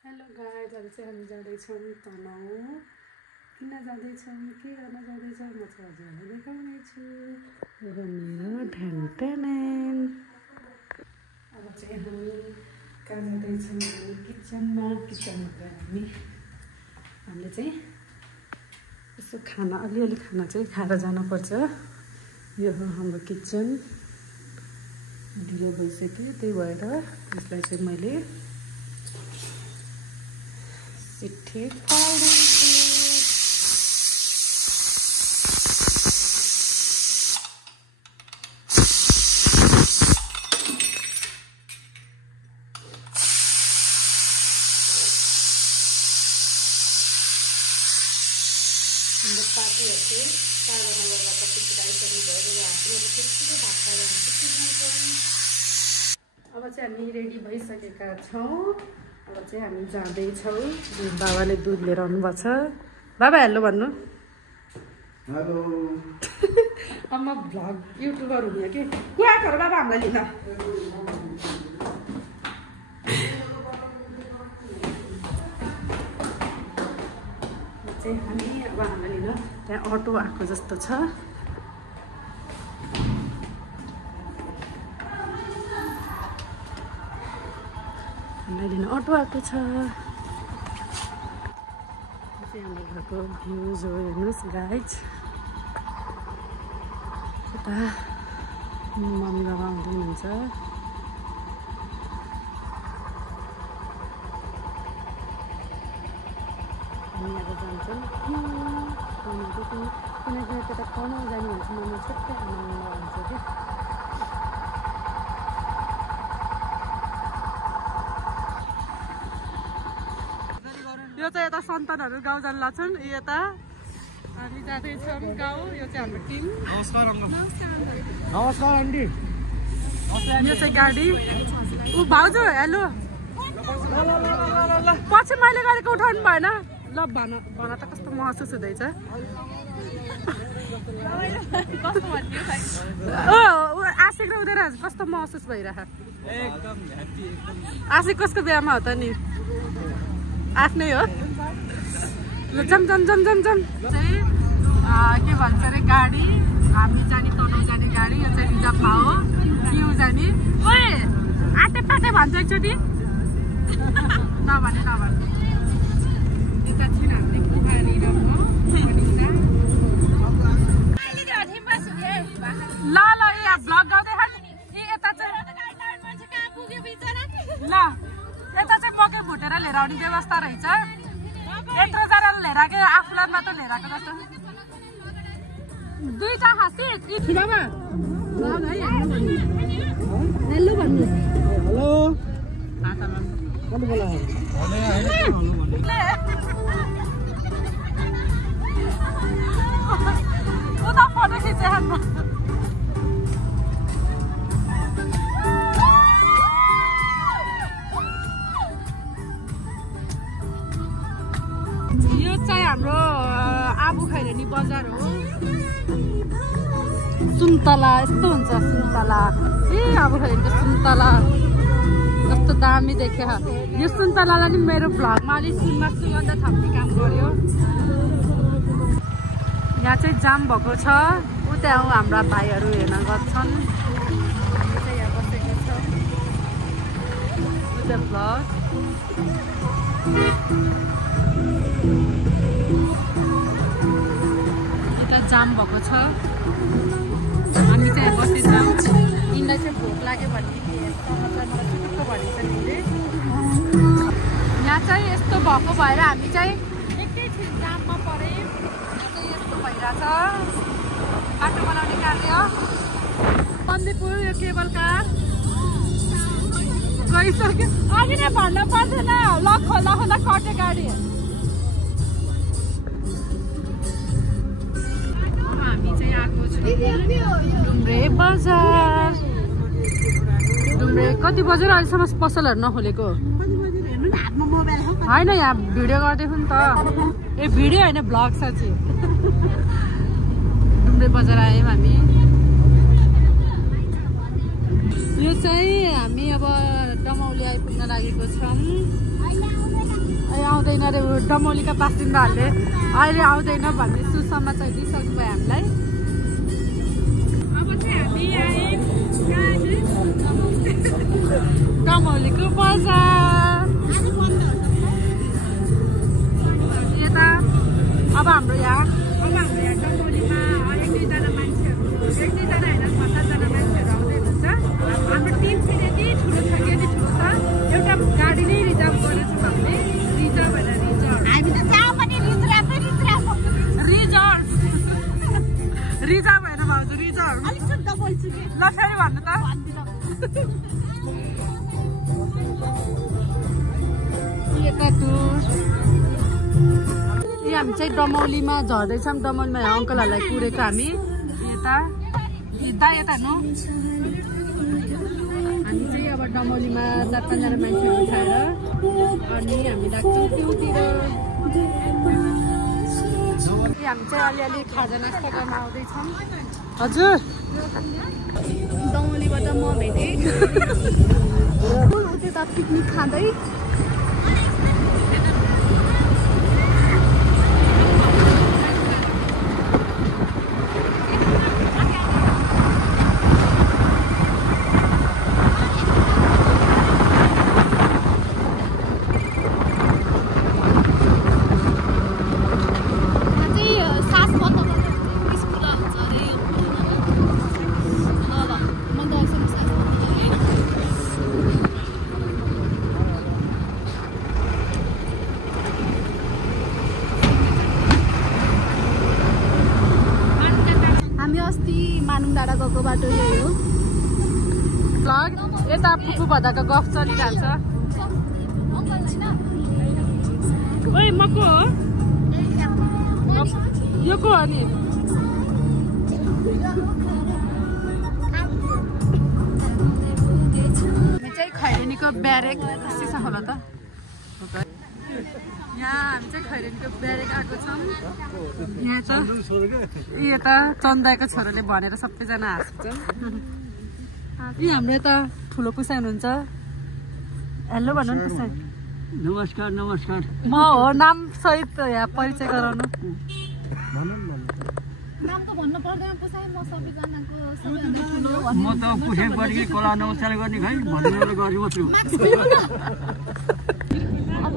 Hello guys, अब चाहिँ हामी जाँदैछौँ तनहुँ। किन जाँदैछौँ, के गर्न जाँदैछौँ म चाहिँ हजुरहरूलाई देखाउनेछु। यो मेरो ढ्यान। अब चाहिँ हामी कहाँ जाँदैछौँ, किचनमा हामीले चाहिँ यसो खाना अलिअलि खाना चाहिँ खाएर जानुपर्छ। यो हो हाम्रो किचन। ढिलो भइसक्यो, त्यही भएर यसलाई चाहिँ मैले सिट्ठे पाल्दैछु। हाम्रो पार्टीहरू चाहिँ चारजना गरेर कति आइसक्नु भयो। हामी अब त्यतिकै भात खाएर अब चाहिँ हामी रेडी भइसकेका छौँ। अब चाहिँ हामी जाँदैछौँ। बाबाले दुध लिएर आउनुभएको छ। बाबा हेलो भन्नु। हेलो। अब म भ्लग युट्युबर हुने कि कुवाकोहरू बाबा हामीलाई लिन। चाहिँ हामी अब हामीलाई लिन त्यहाँ अटो आएको जस्तो छ। हामीलाई लिन अटो आएको छ। चाहिँ हाम्रो घरको भ्युज हो, हेर्नुहोस् गाइज। यता मम्मी बाबा आउँदै हुनुहुन्छ। हामी अब जान्छौँ किनकि त्यता कमाउ जाने हुन्छ। मम्मी छुट्टै आनन्द हुन्छ कि। यो चाहिँ यता सन्तानहरू गाउँ जान लाग्छन्। यता हामी जाँदैछौँ गाउँ। यो चाहिँ हाम्रो टिम। नमस्कार अङ्कल। नमस्कार आन्टी। यो चाहिँ गाडी। ऊ भाउजू हेलो। पछि मैले गरेको उठाउनु भएन। ल भन भन त कस्तो महसुस हुँदैछ? आशिक र उनीहरू कस्तो महसुस भइरह? आशिक कसको बिहामा हो त नि? आफ्नै हो। जम जम जम जम जम चाहिँ के भन्छ अरे गाडी। हामी जाने तनहुँ जाने गाडी। यो चाहिँ रिजर्भमा हो। क्यु जाने। ओए आटे पाटे भन्छ एकचोटि। नभने यता छिन् हामीले कुमारी र ल यहाँ भ्लग गर्दै यता चाहिँ ल यता चाहिँ मकै भुटेर लिएर आउने व्यवस्था रहेछ। यत्रो जरा लिएर आएको आफूलाई मात्र लिएर आएको जस्तो। दुईटा हाँसी बाबा हेलो भन्नु। उता फोटो खिचे हाम्रो। यो चाहिँ हाम्रो आबु खैरेनी बजार हो। सुन्तला यस्तो हुन्छ। सुन्तला आबु खैरेनीको सुन्तला कस्तो दामी देख्यो। यो सुन्तलालाई नि मेरो भ्लगमा अलिक सुगन्ध थप्ने काम गर्यो। यहाँ चाहिँ जाम भएको छ। उता हाम्रा भाइहरू हेर्न गर्छन्। यहाँ बसेको छ उता भ्लग। यता जाम भएको छ। हामी चाहिँ बसेछौँ। यिनलाई चाहिँ भोक लाग्यो भने समाचारमा चुटुक्क भनेको छ निले। यहाँ चाहिँ यस्तो भएको भएर हामी चाहिँ एकैछिन जाममा परे। यस्तो भइरहेछ बाटो बनाउने कार्य। बन्दीपुर यो केबल कार गइसक्यो। अघि नै भन्न पर्दैन। ल खोला कटे गाडी। हामी चाहिँ आएको छौँ डुम्रे बजार। डुम्रे कति बजेर अहिलेसम्म पसलहरू नखोलेको होइन। यहाँ भिडियो गर्दैछु नि त। ए भिडियो होइन भ्लग साँच्ची। डुम्रे बजार आयौँ हामी। यो चाहिँ हामी अब डमाउली आइपुग्न लागेको छौँ। आउँदैन रे डमौलीका बासिन्दाहरूले अहिले आउँदैन भन्ने सुसमाचार दिइसक्नु भयो हामीलाई। अब चाहिँ हामी डमौलीको बजार यता। अब हाम्रो यहाँ डमौलीमा एक दुईजना मान्छेहरू, एक दुईजना होइन 7-8जना मान्छेहरू आउँदै हुनुहुन्छ। हाम्रो टिम चाहिँ यति ठुलो छ कि यति ठुलो छ, एउटा गाडी नै रिजर्भ गरेछौँ हामीले। रिजर्भ होइन रिजर्भ होइन भाउजू रिजर्भ। ल फेरि भन्नु त। यता टुर हामी चाहिँ डमौलीमा झर्दैछौँ। डमौलीमा अङ्कलहरूलाई कुरेको हामी यता यता नो हामी चाहिँ अब डमौलीमा 4-5जना मान्छेहरू उठाएर अनि हामी लाग्छौँ त्योतिर। हामी चाहिँ अलिअलि खाजा नास्ता गर्न आउँदैछौँ। हजुर डमौलीबाट म भेटेँ त्यता पिकनिक खाँदै। डाँडा गएको बाटो यही हो। यता फुपू भदाको गफ चलिरहन्छ। ओइ मको हो यो को हो नि? हामी चाहिँ खैरेनीको ब्यारेक सिसा खोला त यहाँ हामी चाहिँ खैरेनीको ब्यारेक आएको छौँ। यहाँ त यता चन्दाको छोराले भनेर सबैजना हाँस्छन्। यी हाम्रो यता ठुलो पुसाइ हुनुहुन्छ। हेलो भन्नु नि पुसाइ। नमस्कार नमस्कार। म हो नाम सहित यहाँ परिचय गराउनु। नाम त भन्नु पर्दैन पुसाइ, म सबैजनाको सबैभन्दा ठुलो हो। म त पुसाइ बर्गी कोला नमस्कार गर्ने खै भन्नुले गरेको छु। अब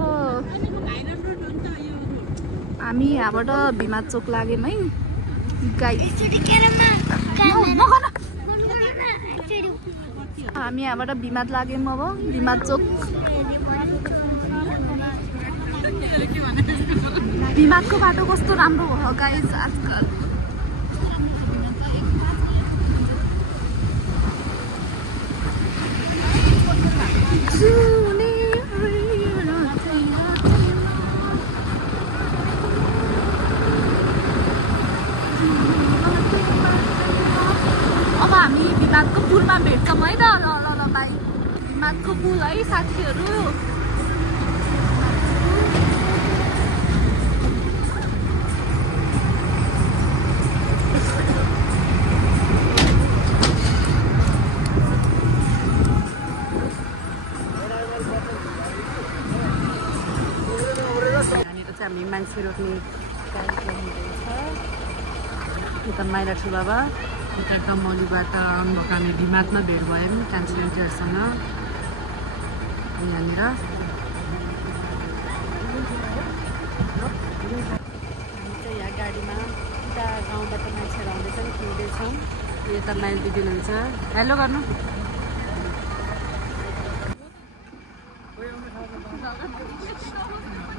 हामी यहाँबाट भिमा चोक लाग्यौँ है गाई। हामी यहाँबाट भिमात लाग्यौँ। अब भिमा चोक भिमातको बाटो कस्तो राम्रो हो गाइज आजकल। अब हामी भिमातको पुलमा भेट्छौँ है त। ल ल ल भाइ भिमातको पुल है साथीहरू। हामी मान्छे रोक्ने कार्यक्रम हुँदैछ। यता माइला ठु बाबा यता डमौलीबाट आउनुभएको हामी भिमातमा भेट भयौँ ट्रान्सलेटरसँग। यहाँनिर हामी चाहिँ यहाँ गाडीमा उता गाउँबाट मान्छेहरू आउँदैछन् हिँड्दैछौँ। यता माइल दिदी हुनुहुन्छ। हेलो गर्नु।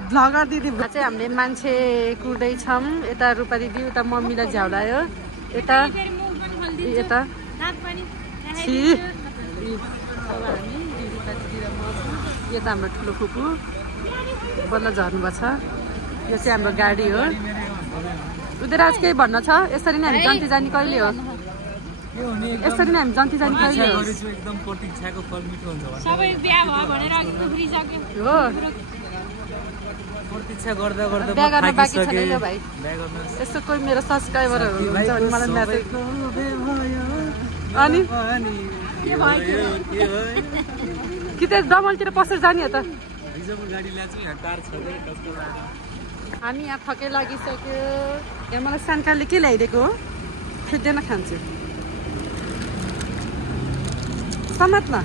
भ्लगर दिदी चाहिँ हामीले मान्छे कुर्दैछौँ। यता रूपा दिदी उता मम्मीलाई झ्याउलायो। यता यता यता हाम्रो ठुलो फुपू बल्ल झर्नुभएको छ। यो चाहिँ हाम्रो गाडी हो। उनीहरू आज केही भन्न छ? यसरी नै हामी जन्ती जाने कहिले हो? यसरी नै हामी जन्ती जाने कहिले हो? हो प्रतीक्षा गर्दा गर्दा बिहा गर्न बाँकी छ नि भाइ। यस्तो कोही मेरो सब्सक्राइबरहरू हुन्छ भने मलाई म्यासेज। अनि कि त डमलतिर पसेर जाने हो त? हामी यहाँ थकै लागिसक्यो यहाँ मलाई सानकाले के ल्याइदिएको हो खेल्दैन खान्छु समात न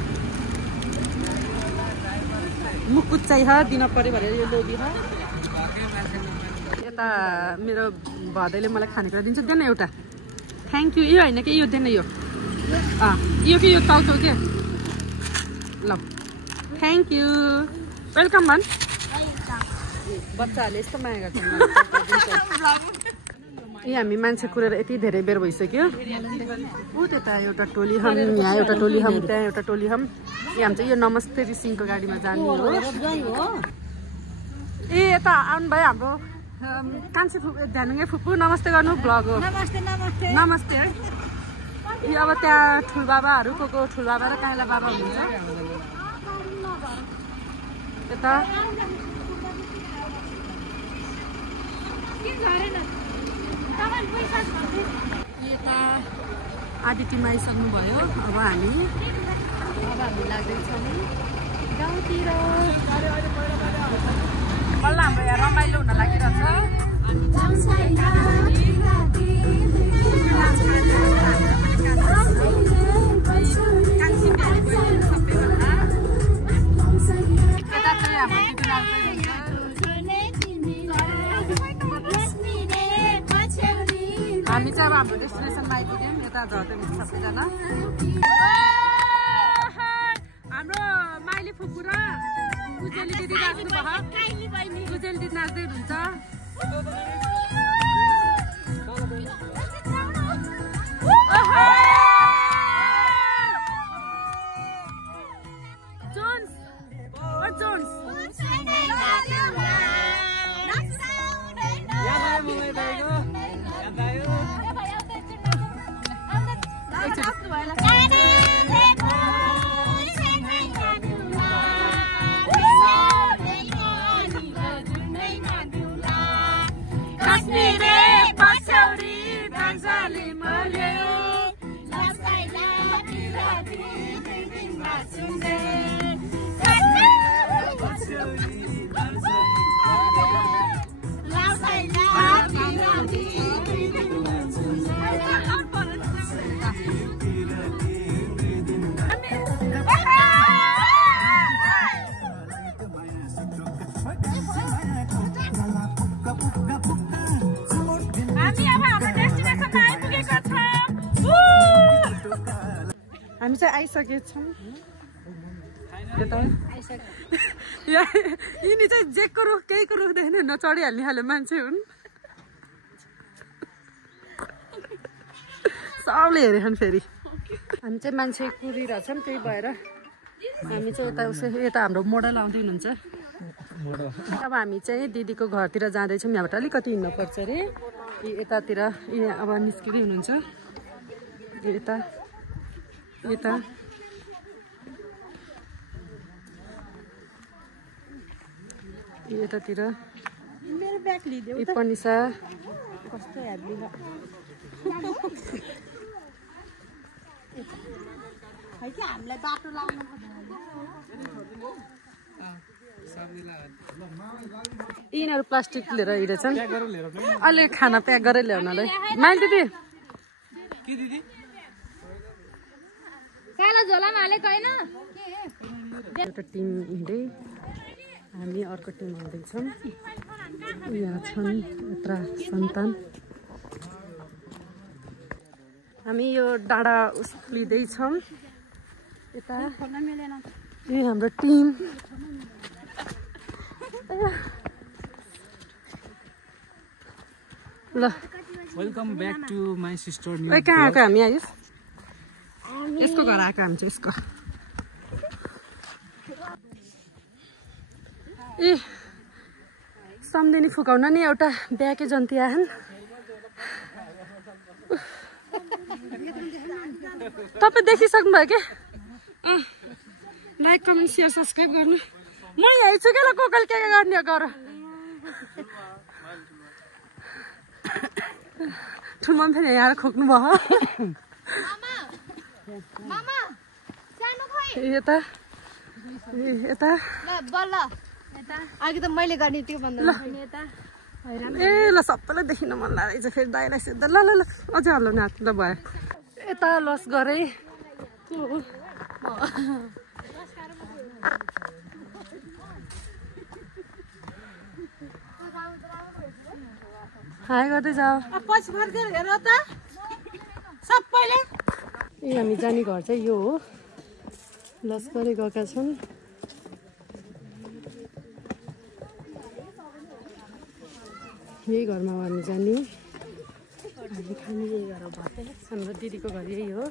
मुकुट चाहिँ दिन पर्यो भनेर यो लोभी यता मेरो भदैले मलाई खानेकुरा दिन्छ देन एउटा थ्याङ्क यू यो होइन कि यो देन यो कि यो टाउको के ल थ्याङ्क यू वेलकम भन् बच्चाहरूले यस्तो माया गर्छ ए हामी मान्छे कुरेर यति धेरै बेर भइसक्यो ऊ त्यता एउटा टोली हम यहाँ एउटा टोली हम त्यहाँ एउटा टोली हम हामी चाहिँ यो नमस्ते रिसिङको गाडीमा जाने हो ए यता आउनुभयो हाम्रो कान्छे ध्यानुङ्गे फुपू नमस्ते गर्नु भ्लग हो नमस्ते है यो अब त्यहाँ ठुलबाबाहरू को ठुलबाबा र काइला बाबा हुनुहुन्छ यता यता आधी टिम आइसक्नुभयो अब हामी लाग्दैछौँ गाउँतिर बल्ल हाम्रो यहाँ रमाइलो हुन लागिरहेछ हामी चाहिँ अब हाम्रो डेस्टिनेसनमा आइपुग्यौँ यता झर्दै हुन्छ सबैजना हाम्रो माइली फुपू र उजेली दिदी नाच्नु भयो उजेली दिदी नाच्दै हुनुहुन्छ हामी चाहिँ आइसकेछौँ यिनी चाहिँ जेको रुख केहीको रुख्दैन नचढिहाल्ने खाले मान्छे हुन् सबले हेरेछन् फेरि हामी चाहिँ मान्छे कुदिरहेछन् त्यही भएर हामी चाहिँ यता हाम्रो मोडल आउँदै हुनुहुन्छ अब हामी चाहिँ दिदीको घरतिर जाँदैछौँ यहाँबाट अलिकति हिँड्नुपर्छ अरे यतातिर अब निस्किँदै हुनुहुन्छ यता यतातिर पनिसा कस्तो हामीलाई बाटो लाउनु यिनीहरू प्लास्टिक लिएर हिँडेछन् अहिले खाना प्याक गरेर ल्याउनलाई माइल दिदी एउटा टिम हिँड्दै हामी अर्को टिम आउँदैछौँ यहाँ छन् यत्र सन्तान हामी यो डाँडा उस्लिँदैछौँ यता यो हाम्रो टिम ल welcome back to my sister कहाँ आएको हामी आइस यसको घर आएको हामी चाहिँ यसको ए सम्झिनी फुकाउन नि एउटा ब्याके जन्ती आएन तपाईँ देखिसक्नु भयो क्या लाइक कमेन्ट सेयर सब्सक्राइब गर्नु म यही छु क्या ल कोकल के गर्ने गर ठुलो फेरि यहाँ खोक्नु भयो यता अघि त मैले गर्ने त्यो भन्दा यता ए ल सबैलाई देखिन मन लागेको छ फेरि दाइलाई सिद्ध ल ल ल अझै हल्लो न हात ल भयो यता लस गरे हाई गर्दै जाऊ पछि फर्केर हेर त सबैले ए हामी जाने घर चाहिँ यो हो लस्करै गएका छन् यही घरमा हो हामी जाने हामी खाने यही घर हो हाम्रो दिदीको घर यही हो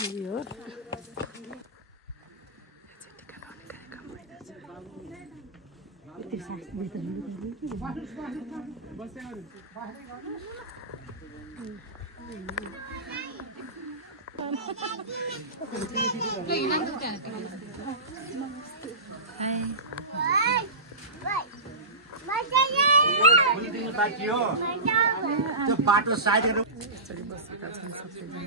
यही हो बाटो साइडहरू बसेका छन् सबैजना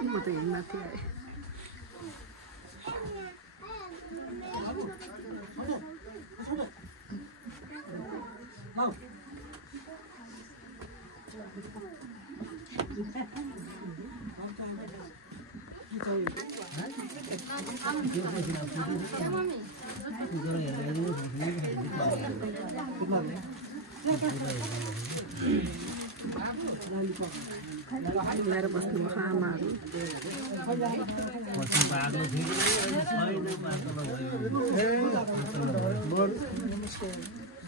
म त हिँड्न थिएँ ल्याएर बस्नु आमाहरू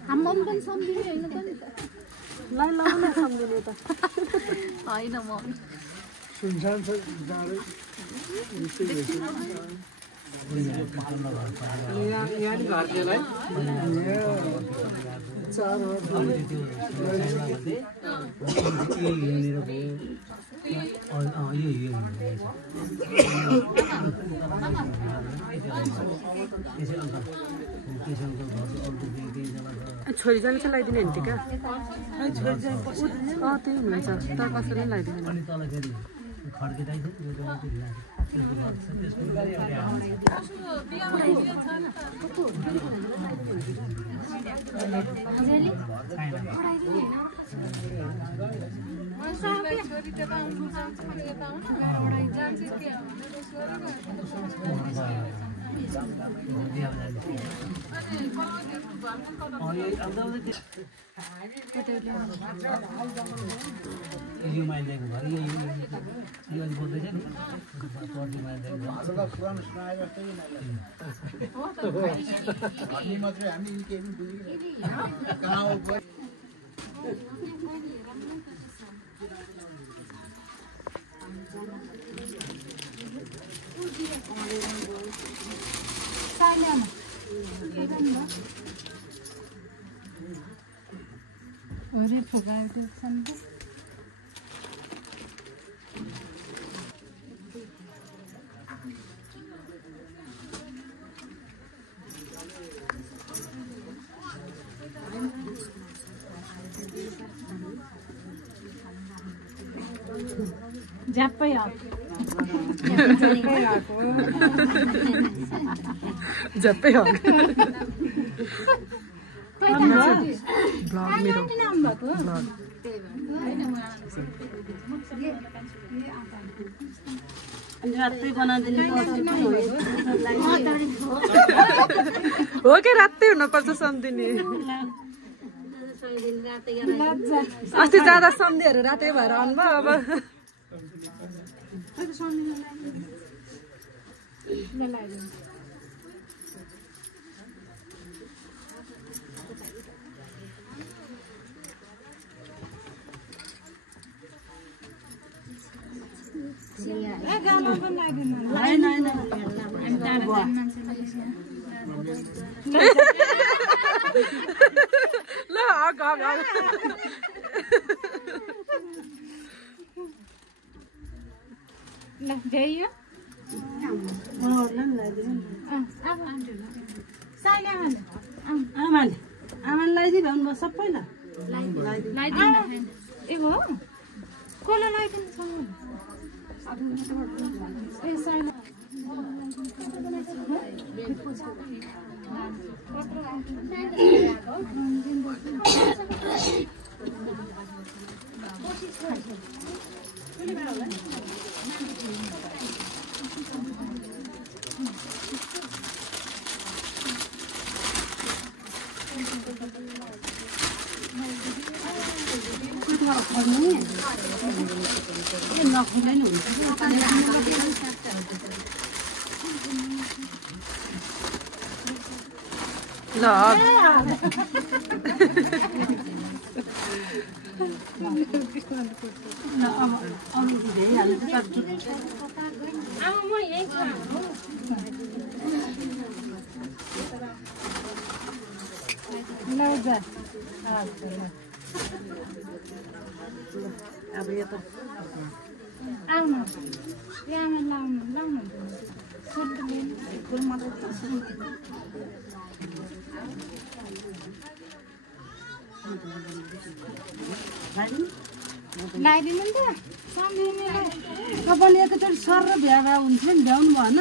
हाम्रो पनि सम्झिने होइन त नि लाई लाउन सम्झिने त होइन म सुनसान छ जाडो यहाँ नि घर त्यसलाई छोरी जाने चाहिँ लगाइदिने नि टिका त्यही हुनुहुन्छ तर कसैले लगाइदिनु यो माइलको घर यो अलि बोल्दैछ नि मात्रै हामी अरे फुगायो झ्याप्पै झ्याप्पै हो ब्लग मेरो ब्लग हो कि रातै हुनुपर्छ सम्झिने अस्ति जाँदा सम्झिहरू रातै भएर आउनुभयो अब ल हग हग हग ल भ्याइयो आमाले लगाइदिनु भन्नुभयो सबैलाई ए हो कसलाई लगाइदिनु छ ए साइला ल अब यो त आउनु यहाँ लाउनु लाउनु लगाइदिनु नि त तपाईँले एकचोटि सर र भ्याएर हुन्थ्यो नि भ्याउनु भएन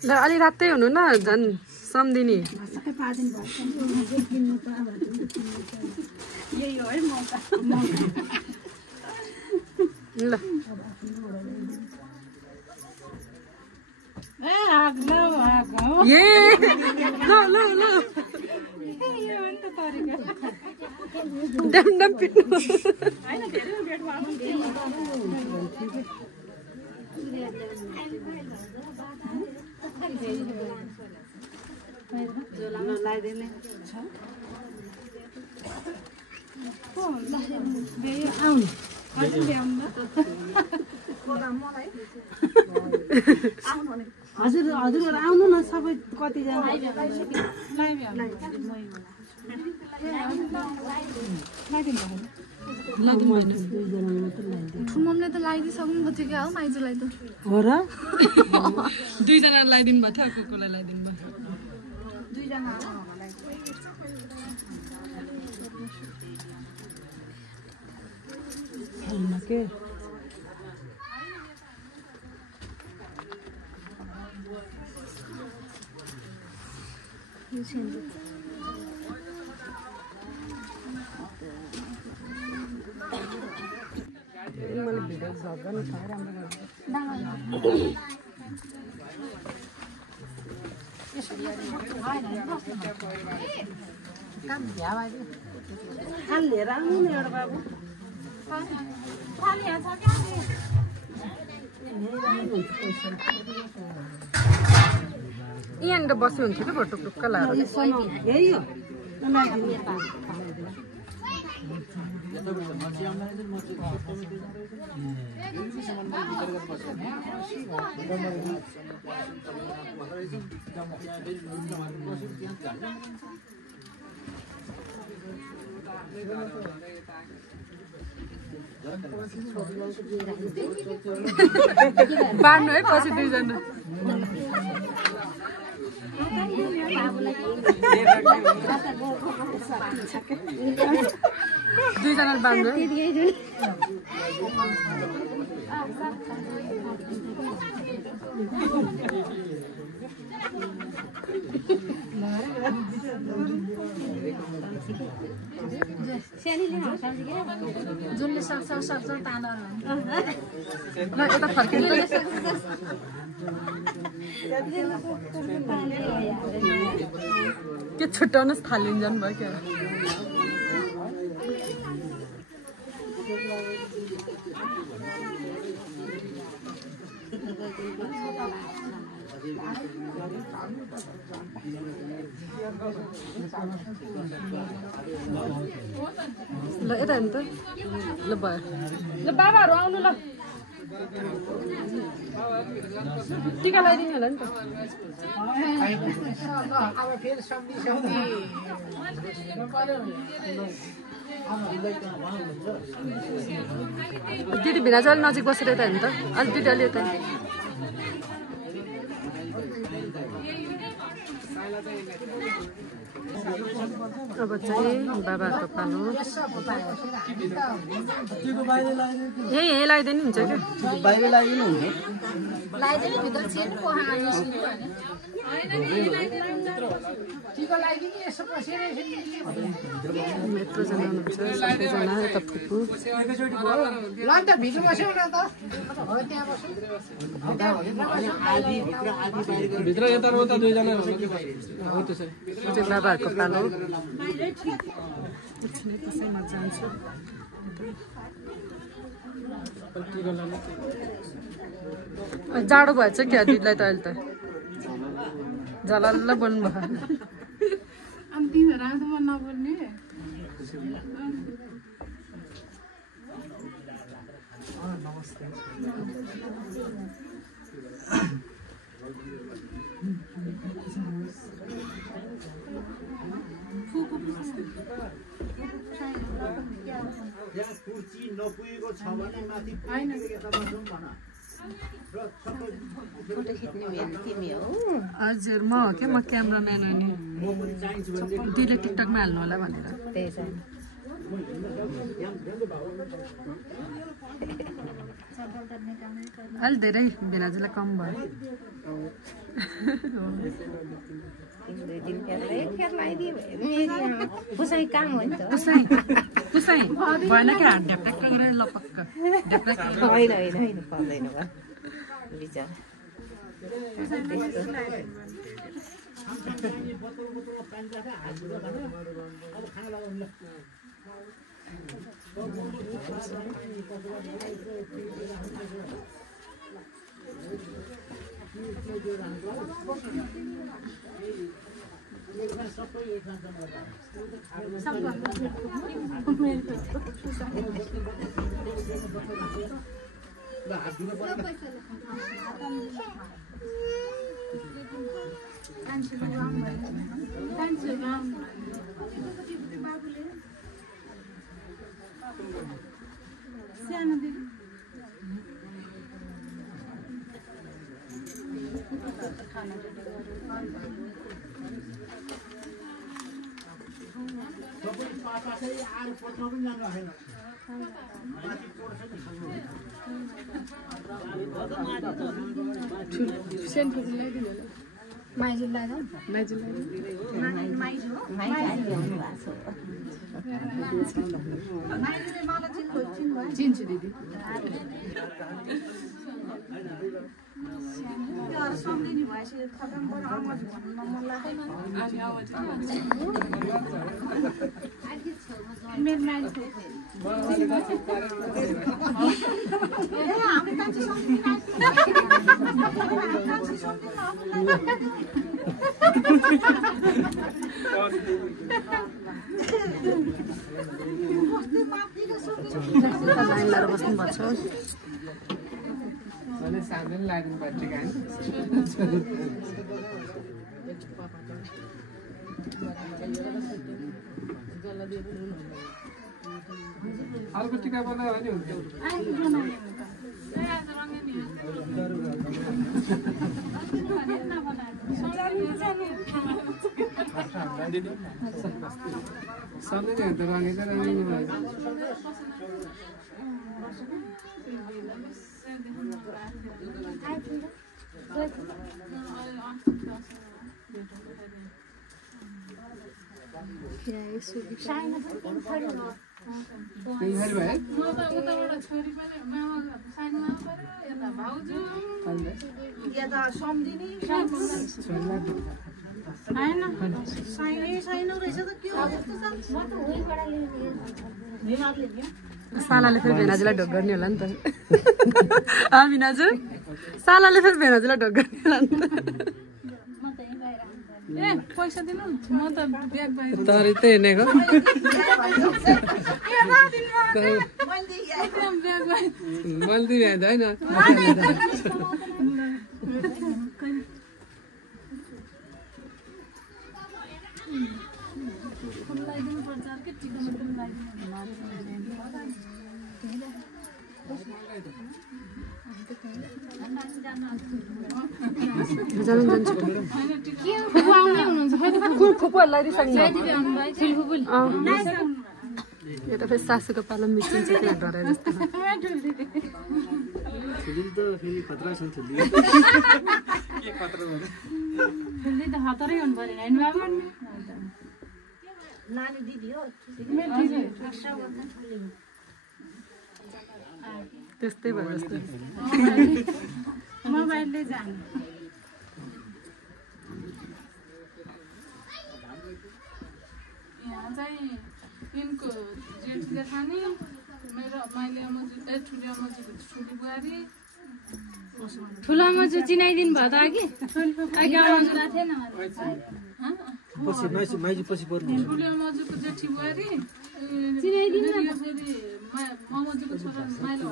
ल अलि रातै हुनु न झन् सम्धिनी ल डम डम पिट्नु हजुर हजुर आउनु न सबै कतिजना ठुममले त लगाइदिइसक्नु भएको थियो क्या हो माइजूलाई त हो र दुईजना लगाइदिनु भएको थियो कुकुरलाई लगाइदिनु भयो के मैले भिडियो गर्नु छ राम्रो लिएर आउनु नि एउटा बाबु यहाँनिर बस्यो हुन्थ्यो कि भटुक्क लाएर यही हो बाँड्नु है पछि दुईजना दुईजना बाँड्नु जुनले सक्छ तानो ल यता फर्किनु के छुट्याउनुहोस् थालिन्जन भयो क्या ल यता हेर्नु त ल भयो ल बाबाहरू आउनु ल टिका लगाइदिनु होला नि त दिदी भिना चाहिँ अलिक नजिक बसेर यता हेर्नु त अलिक दिदी अलि यता अब चाहिँ बाबाहरूको पालो यही लगाइदियो नि हुन्छ क्या बाहिर लगाइदिनु हुन्छ यत्रोजना हुनुहुन्छ सबैजना यता फुपू भित्र यता र उता दुईजना बाबाहरूको पालो कसैमा जान्छु जाडो भएछ क्या दिदीलाई त अहिले त झलल्ल बोल्नु भयो अनि तिमीहरू आउँदामा नबोल्ने नपुगेको छ भने माथि हजुर म हो क्या म क्यामराम्यान हो नि दिदीले टिकटकमा हाल्नु होला भनेर अलि धेरै भेनाजुलाई कम भयो पुसाइ काम हो नि त पुसाइ भएन क्या हात ढ्याप्याक्क गरेर लपक्क होइन पर्दैन बिचरा चिन्छु दिदी लाइन लाएर बस्नु भएको छ अर्को टिका बनायो भने हुन्छ सबैले हेर्दा रङ्गेर रङ्गिनु भयो सालाले फेरि भेनाजुलाई ढोक गर्ने होला नि त मिनाजु सालाले फेरि भेनाजुलाई ढोक गर्ने होला नि त पैसा दिनु म त ब्याग बाहिर तरी त हेर्नेको मैले दिएँ होइन यो त फेरि सासूको पालो मिचिन्छ त्यहाँ डराएर जस्तो त्यस्तै भयो जस्तो मोबाइलले जाने यहाँ चाहिँ यिनको जेठ जेठानी मेरो मैले ठुलो बुहारी ठुलो मजु चिनाइदिनु भयो त अघि ठुलो मजुको जेठी बुहारी चिनाइदिनु फेरि मजुको छोरा माइलो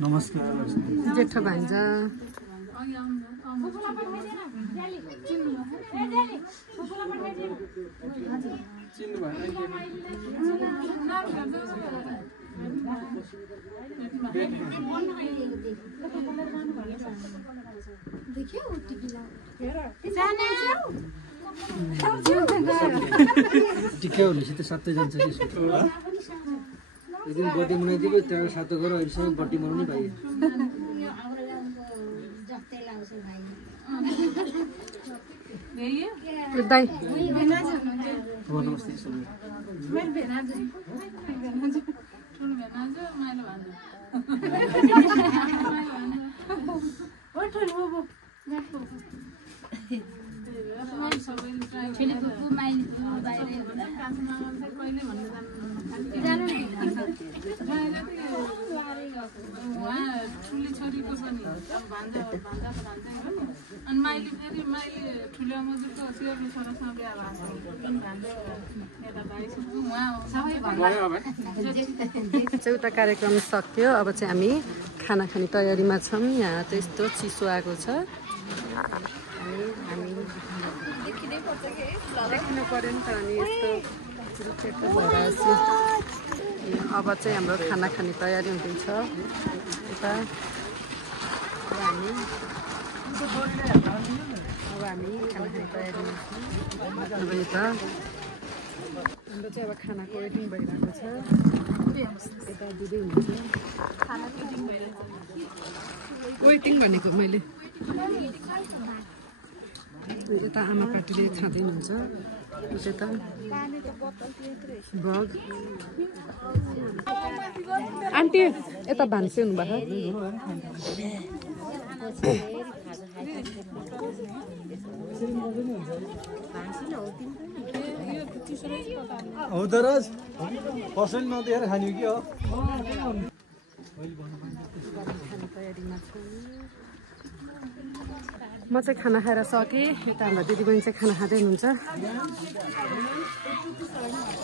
नमस्कार जेठो भान्जा टिका भनेपछि त सातै जान्छ कि एकदिन बर्थडे मनाइदिएको त्यहाँबाट सातो गरेर अहिलेसम्म बर्थडे मनाउनै पाइयो दाइ ठुली छोरीको छ नि भान्जा अनि माइली फेरि माइली ठुलो मजुरको सिर्ने छोरासँग बिहा भएको छ एउटा कार्यक्रम सक्यो अब चाहिँ हामी खाना खाने तयारीमा छौँ यहाँ चाहिँ यस्तो चिसो आएको छ देखिनु पर्यो नि त अनि यस्तो भइरहेछ अब चाहिँ हाम्रो खाना खाने तयारी हुँदैछ यता अब हामी खाना खाने तयारीमा छौँ अब यता हाम्रो चाहिँ अब खानाको वेटिङ भइरहेको छ यता दिँदै हुन्छ वेटिङ भनेको मैले यता आमा पार्टीले खाँदै हुन्छ यता भग आन्टी यता भान्से हुनुभएको हो त राज कसैले नदिएर खाने कि हो म चाहिँ खाना खाएर सकेँ यता हाम्रो दिदीबहिनी चाहिँ खाना खाँदै हुनुहुन्छ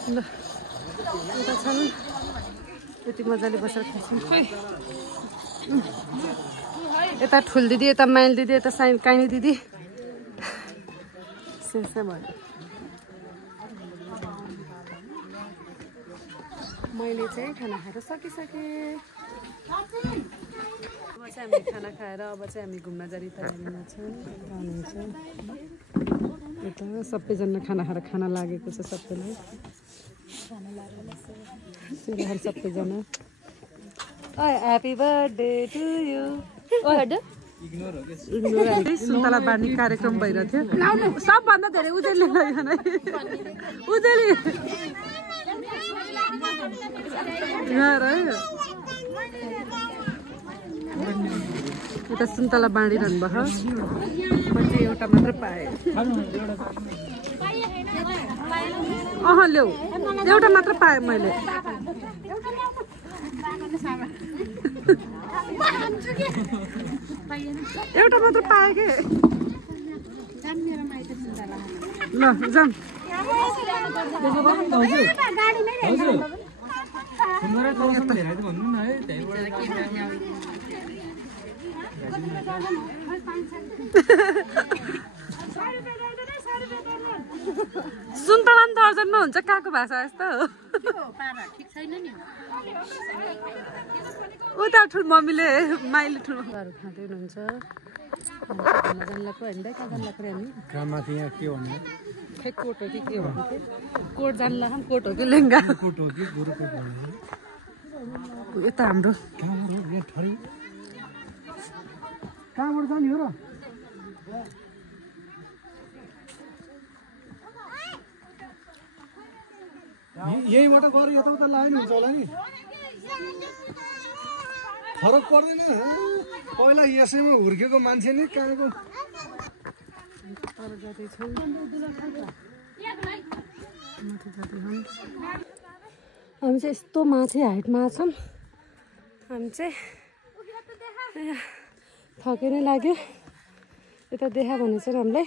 ल यता छन् यति मजाले बसेर खान्छौँ खै यता ठुल दिदी यता माइल दिदी यता काइनी दिदी शेष भयो मैले चाहिँ खाना खाएर सकिसकेँ अब चाहिँ हामी खाना खाएर अब चाहिँ हामी घुम्न जाने तयारीमा छौँ हुनुहुन्छ यता सबैजना खाना खाएर खाना लागेको छ सबैलाई सबैजना ह्याप्पी बर्थडे टु यु सुन्तला बाँड्ने कार्यक्रम भइरहेको थियो सबभन्दा धेरै उजेलले लैजान उजेली यता सुन्तला बाँडिरहनु भएको मैले चाहिँ एउटा मात्र पाएँ ल्याऊ एउटा मात्र पाएँ मैले एउटा मात्र पाएँ के ल जाम सुन्तला नि दर्जनमा हुन्छ कहाँको भाषा यस्तो हो उता ठुलो मम्मीले माइली ठुलो खाँदै हुनुहुन्छ काममाथि यहाँ के भन्नु खै कोट हो कि के हो कोट जान्ला कोट हो कि लेङ्गा कोट हो कि गुरुकोट भन्नु यता हाम्रो कहाँबाट जाने हो र यहीँबाट गएर यताउता लाग्यो हुन्छ होला नि फरक पर्दैन पहिला यसैमा हुर्केको मान्छे नि कहाँको हामी चाहिँ यस्तो माथि हाइटमा छौँ हामी चाहिँ थकै नै लाग्यो यता देखा भने चाहिँ हामीलाई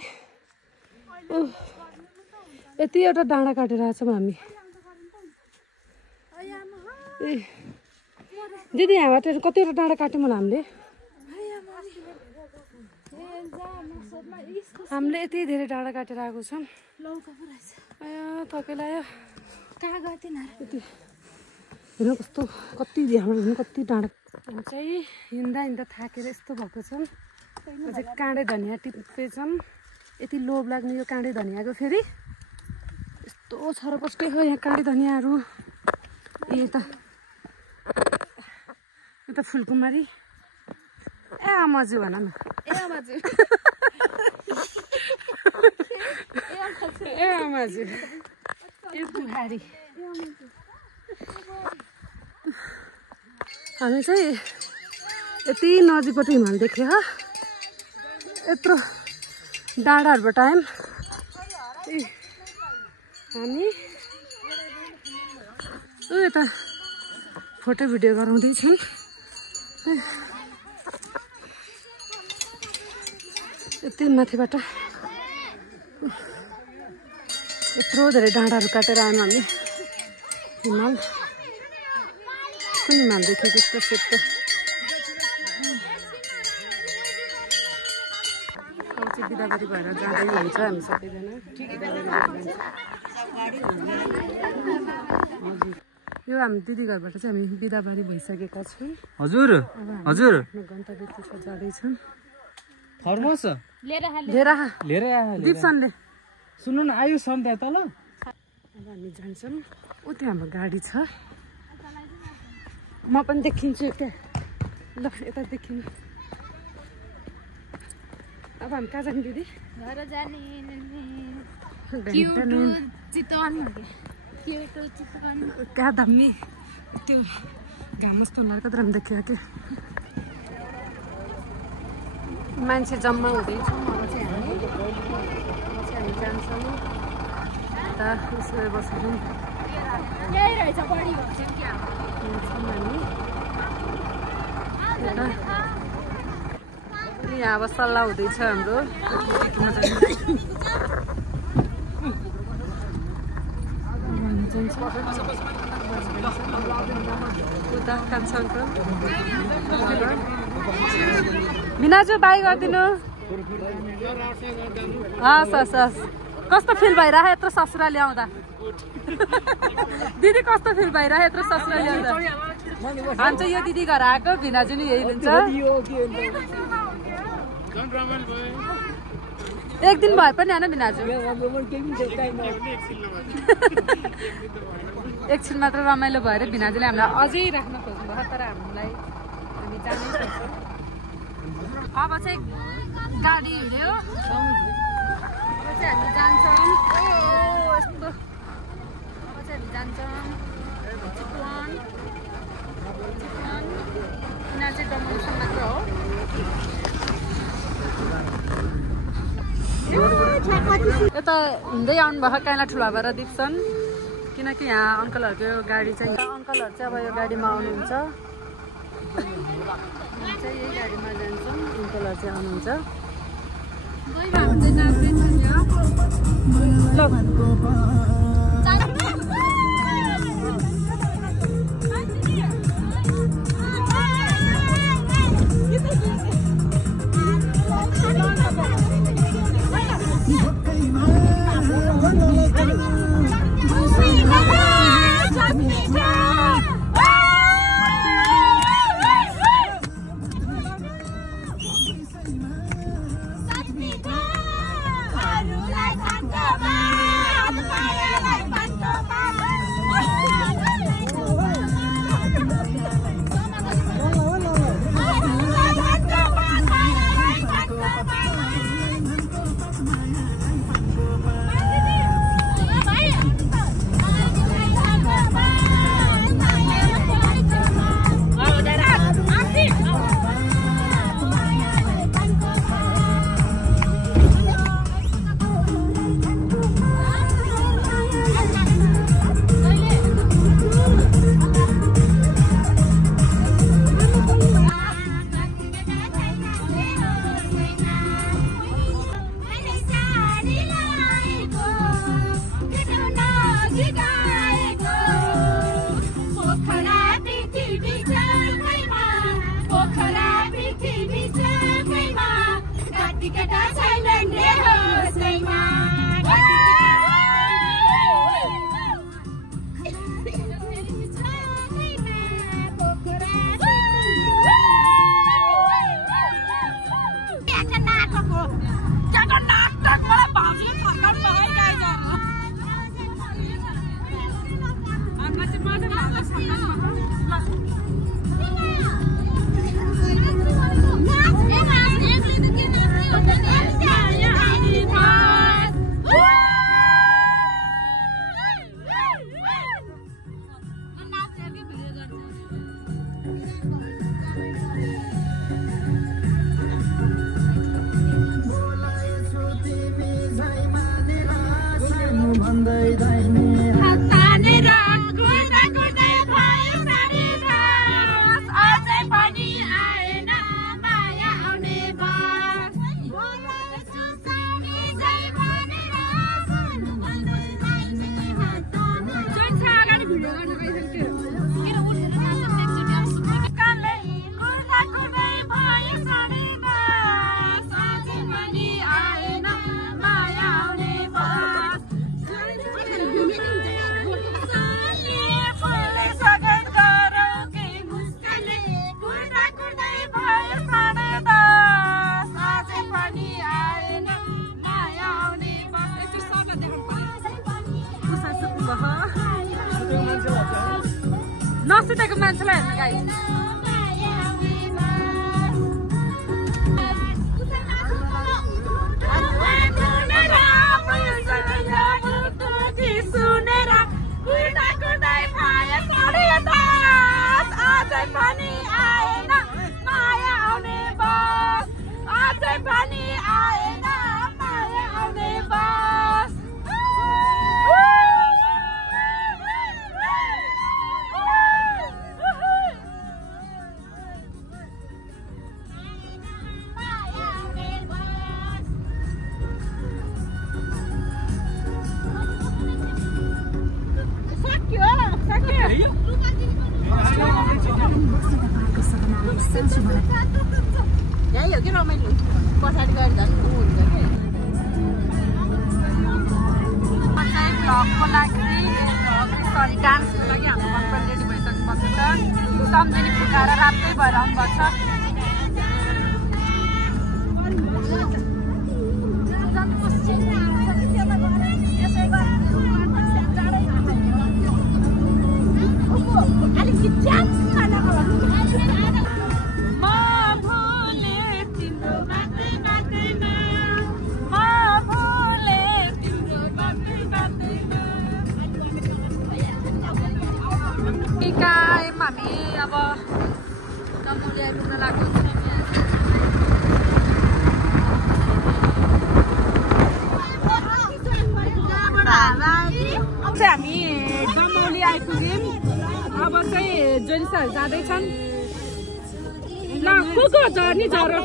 यति एउटा डाँडा काटेर आएको छौँ हामी ए दिदी यहाँबाट कतिवटा डाँडा काट्यौँ होला हामीले यति धेरै डाँडा काटेर आएको छौँ थकै लाग्यो हेर्नु कस्तो कति हाम्रो हेर्नु कति डाँडा हामी चाहिँ हिँड्दा हिँड्दा थाकेर यस्तो भएको छौँ अझै काँडे धनियाँ टिपेछौँ यति लोभ लाग्ने यो काँडे धनियाँको फेरि यस्तो छरपस्टेको यहाँ काँडे धनियाँहरू यता फुलकुमारी ए आमाजु भन न ए आमाजु ए बुहारी हामी चाहिँ यति नजिकबाट हिमाल देख्यो यत्रो डाँडाहरूबाट आयौँ हामी यता फोटो भिडियो गराउँदैछौँ यति माथिबाट यत्रो धेरै डाँडाहरू काटेर आयौँ हामी हिमाल कुन हिमाल देख्यो त्यस्तो सेतो अब चाहिँ बिदाबारी भएर जाँदै हुन्छ हामी सबैजना यो हामी दिदी घरबाट चाहिँ हामी बिदाबारी भइसकेका छौँ हजुर हजुर गन्तव्यतर्फ जाँदैछौँ थर्मस लिएर दिपसनले सुन्नु न आयु सन त्यहाँ तल अब हामी जान्छौँ उति हाम्रो गाडी छ म पनि देखिन्छु क्या ल यता देखिनु अब हामी कहाँ जाने दिदी घर जाने कहाँ दामी त्यो घाम जस्तो हुनाको तर हामी देखियो क्या मान्छे जम्मा हुँदैछौँ अब चाहिँ हामी जान्छौँ यता उसो बस्छौँ यहाँ अब सल्लाह हुँदैछ हाम्रो उता कान्छाङको बिनाजु बाई गरिदिनु हस् हस् हस् कस्तो फिल भइरहेको यत्रो ससुरा ल्याउँदा दिदी कस्तो फिल भइरहेको यत्रो ससुरा ल्याउँदा हामी चाहिँ यो दिदी घर आएको भिनाजु नि यही हुन्छ एक दिन भए पनि होइन भिनाजु एकछिन मात्र रमाइलो भएर भिनाजुले हामीलाई अझै राख्न खोज्नुभयो तर हामीलाई हामी जानै सक्छौँ अब चाहिँ गाडी हिँड्यो अब चाहिँ हामी जान्छौँ यस्तो अब चाहिँ हामी जान्छौँ चितवन चितवन यिनीहरू चाहिँ डम्बलसम्म मात्र हो यता हिँड्दै आउनु भएको काइला ठुला भएर दिप्छन् किनकि यहाँ अङ्कलहरूको गाडी चाहिँ अङ्कलहरू चाहिँ अब यो गाडीमा आउनुहुन्छ चाहिँ यही गाडीमा जान्छौँ अङ्कलहरू चाहिँ आउनुहुन्छ नसुतेको मान्छेलाई हेर्नु गाई यही हो कि रमाइलो पछाडि गएर झन् हुन्छ कि भ्लगको लागि सरी डान्सको लागि हाम्रो हस्बेन्ड रेडी भइसक्नु भएको छ सम्झिनी फुकाएर रातै भएर आउनुभएको छ हामी अब डम्बुलिया घुम्न लाग्नु छ चाहिँ हामी डमौली आइपुग्यौँ। अब चाहिँ जोनिसाहरू जाँदैछन्। ल को झर्ने झरो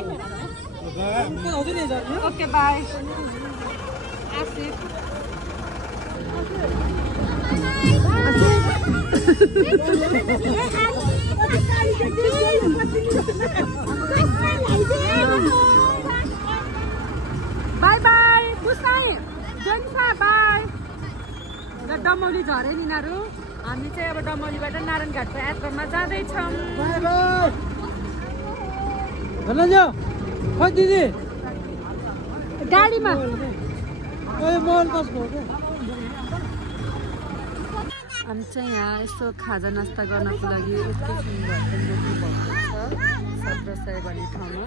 ओके बाई बाई बाई पुसाई जोनिसा बाई डमौली झरे नि यिनीहरू। हामी चाहिँ अब डमौलीबाट नारायणघाटको यात्रामा जाँदैछौँ। गाडीमा हामी चाहिँ यहाँ यसो खाजा नास्ता गर्नको लागि एकैछिन भएको छ 1700 भन्ने ठाउँमा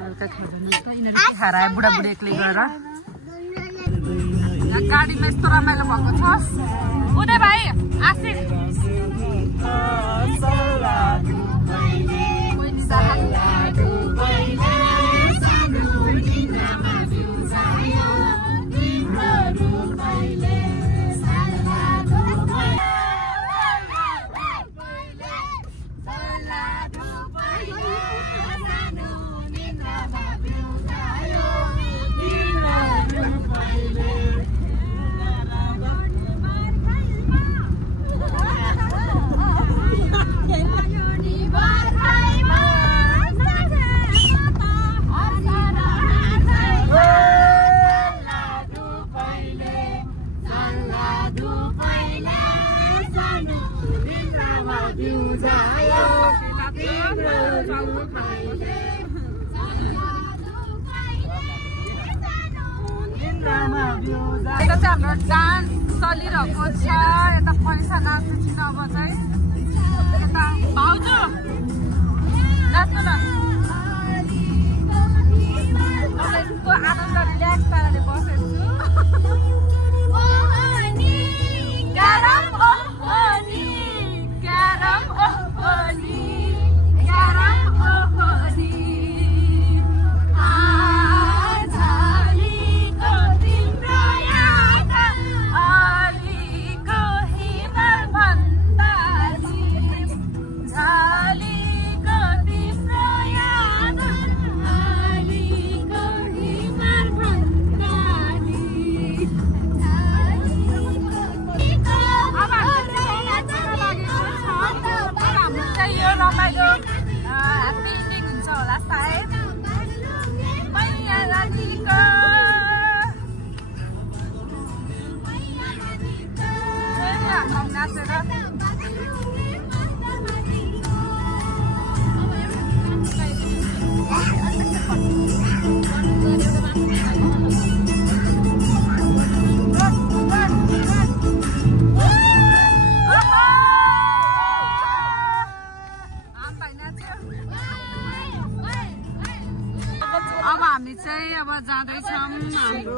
हल्का खाजा नास्ता यिनीहरू के खाएर आयो बुढाबुढीले गएर। यहाँ गाडीमा यस्तो रमाइलो भएको छ। उदय भाइ आशिक यता चाहिँ हाम्रो डान्स चलिरहेको छ। यता पैसा नाच्दैछौँ अब चाहिँ यता भाउजू नाच्नु न। यस्तो आनन्द रिल्याक्स पाराले बसेको छु। अब हामी चाहिँ अब जाँदैछौँ हाम्रो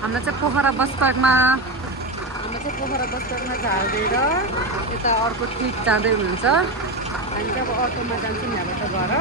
हाम्रो चाहिँ पोखरा बस स्ट्यान्डमा झारिदिएर यता अर्को ट्रिप जाँदै हुनुहुन्छ। हामी चाहिँ अब अटोमा जान्छौँ यहाँबाट घर।